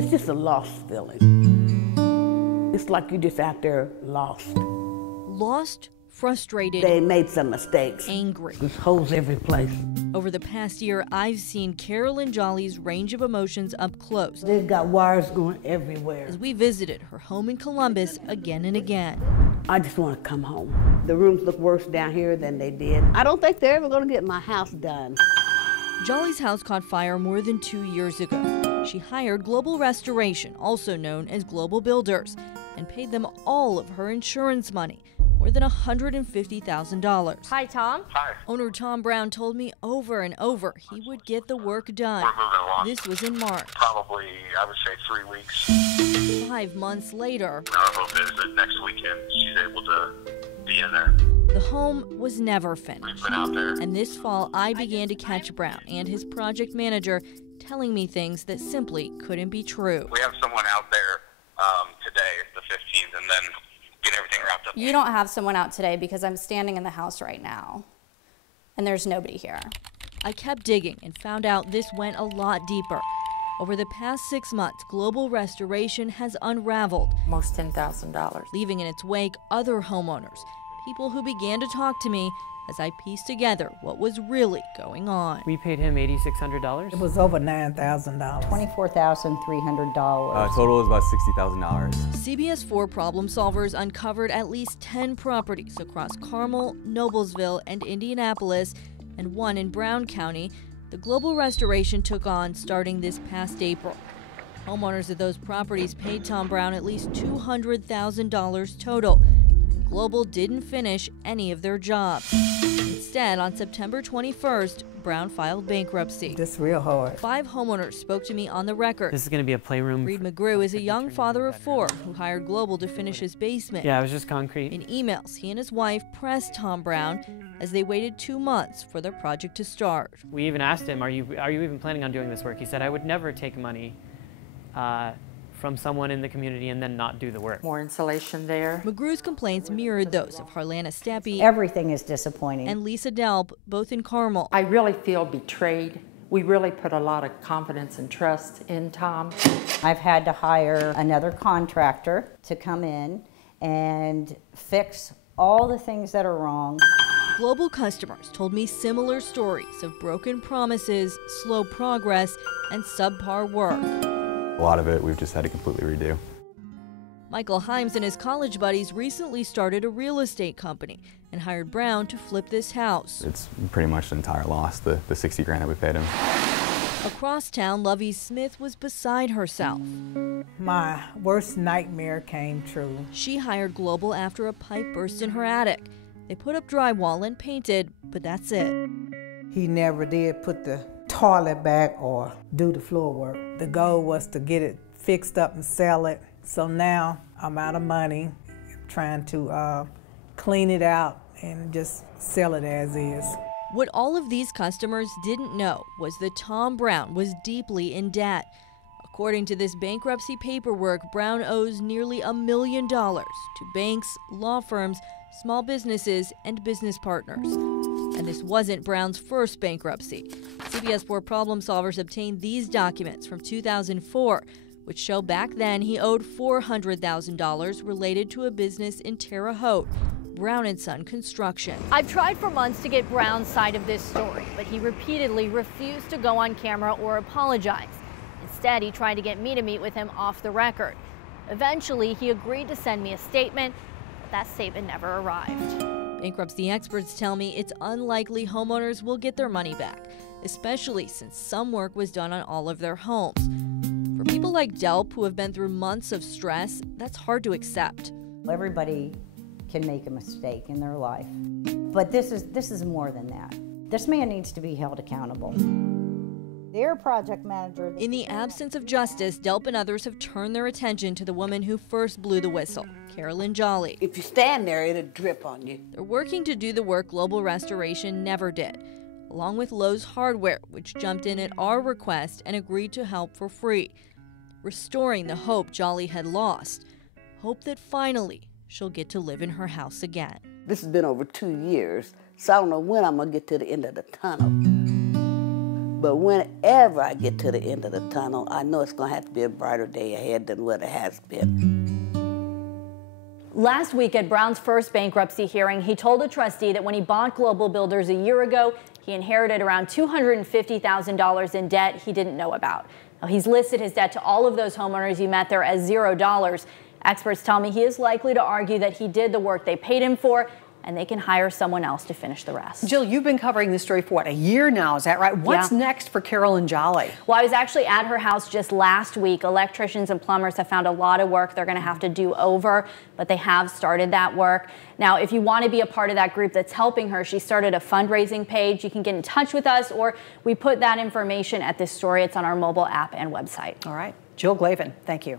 It's just a lost feeling. It's like you're just out there lost. Lost, frustrated. They made some mistakes. Angry. There's holes every place. Over the past year, I've seen Carolyn Jolly's range of emotions up close. They've got wires going everywhere. As we visited her home in Columbus again and again. I just want to come home. The rooms look worse down here than they did. I don't think they're ever going to get my house done. Jolly's house caught fire more than 2 years ago. She hired Global Restoration, also known as Global Builders, and paid them all of her insurance money, more than $150,000. Hi, Tom. Hi. Owner Tom Brown told me over and over he would get the work done. We're moving along. This was in March. Probably, I would say 3 weeks. 5 months later, Our hope is that next weekend she's able to be in there. the home was never We've finished. been out there. And this fall, I began to catch Brown and his project manager telling me things that simply couldn't be true. We have someone out there today, the 15th, and then get everything wrapped up. You don't have someone out today because I'm standing in the house right now, and there's nobody here. I kept digging and found out this went a lot deeper. Over the past 6 months, Global Restoration has unraveled, Almost $10,000. leaving in its wake other homeowners, people who began to talk to me as I pieced together what was really going on. We paid him $8,600. It was over $9,000. $24,300. Total is about $60,000. CBS4 Problem Solvers uncovered at least 10 properties across Carmel, Noblesville, and Indianapolis, and one in Brown County the Global Restoration took on starting this past April. Homeowners of those properties paid Tom Brown at least $200,000 total. Global didn't finish any of their jobs. Instead, on September 21st, Brown filed bankruptcy. It's real hard. 5 homeowners spoke to me on the record. This is going to be a playroom. Reed McGrew is a young father of 4 who hired Global to finish his basement. Yeah, it was just concrete. In emails, he and his wife pressed Tom Brown as they waited 2 months for the project to start. We even asked him, are you even planning on doing this work? He said, I would never take money from someone in the community and then not do the work. More insulation there. McGrew's complaints mirrored those of Harlana Stappy Everything is disappointing. and Lisa Delp, both in Carmel. I really feel betrayed. We really put a lot of confidence and trust in Tom. I've had to hire another contractor to come in and fix all the things that are wrong. Global customers told me similar stories of broken promises, slow progress, and subpar work. A lot of it we've just had to completely redo. Michael Himes and his college buddies recently started a real estate company and hired Brown to flip this house. It's pretty much an entire loss, the $60 grand that we paid him. Across town, Lovey Smith was beside herself. My worst nightmare came true. She hired Global after a pipe burst in her attic. They put up drywall and painted, but that's it. He never did put the toilet back or do the floor work. The goal was to get it fixed up and sell it. So now I'm out of money, trying to clean it out and just sell it as is. What all of these customers didn't know was that Tom Brown was deeply in debt. According to this bankruptcy paperwork, Brown owes nearly $1 million to banks, law firms, small businesses, and business partners. And this wasn't Brown's first bankruptcy. CBS4 Problem Solvers obtained these documents from 2004, which show back then he owed $400,000 related to a business in Terre Haute, Brown & Son Construction. I've tried for months to get Brown's side of this story, but he repeatedly refused to go on camera or apologize. Instead, he tried to get me to meet with him off the record. Eventually, he agreed to send me a statement, but that statement never arrived. Bankruptcy experts tell me it's unlikely homeowners will get their money back, especially since some work was done on all of their homes. For people like Delp, who have been through months of stress, that's hard to accept. Everybody can make a mistake in their life. But this is more than that. This man needs to be held accountable. Their project manager... In the absence of justice, Delp and others have turned their attention to the woman who first blew the whistle, Carolyn Jolly. If you stand there, it'll drip on you. They're working to do the work Global Restoration never did, along with Lowe's Hardware, which jumped in at our request and agreed to help for free, restoring the hope Jolly had lost, hope that finally she'll get to live in her house again. This has been over 2 years, so I don't know when I'm going to get to the end of the tunnel. But whenever I get to the end of the tunnel, I know it's going to have to be a brighter day ahead than what it has been. Last week at Brown's first bankruptcy hearing, he told a trustee that when he bought Global Builders a year ago, he inherited around $250,000 in debt he didn't know about. Now, he's listed his debt to all of those homeowners you met there as $0. Experts tell me he is likely to argue that he did the work they paid him for, and they can hire someone else to finish the rest. Jill, you've been covering this story for what, a year now, is that right? What's next for Carolyn Jolly? Well, I was actually at her house just last week. Electricians and plumbers have found a lot of work they're going to have to do over, but they have started that work. Now, if you want to be a part of that group that's helping her, she started a fundraising page. You can get in touch with us, or we put that information at this story. It's on our mobile app and website. All right. Jill Glavin, thank you.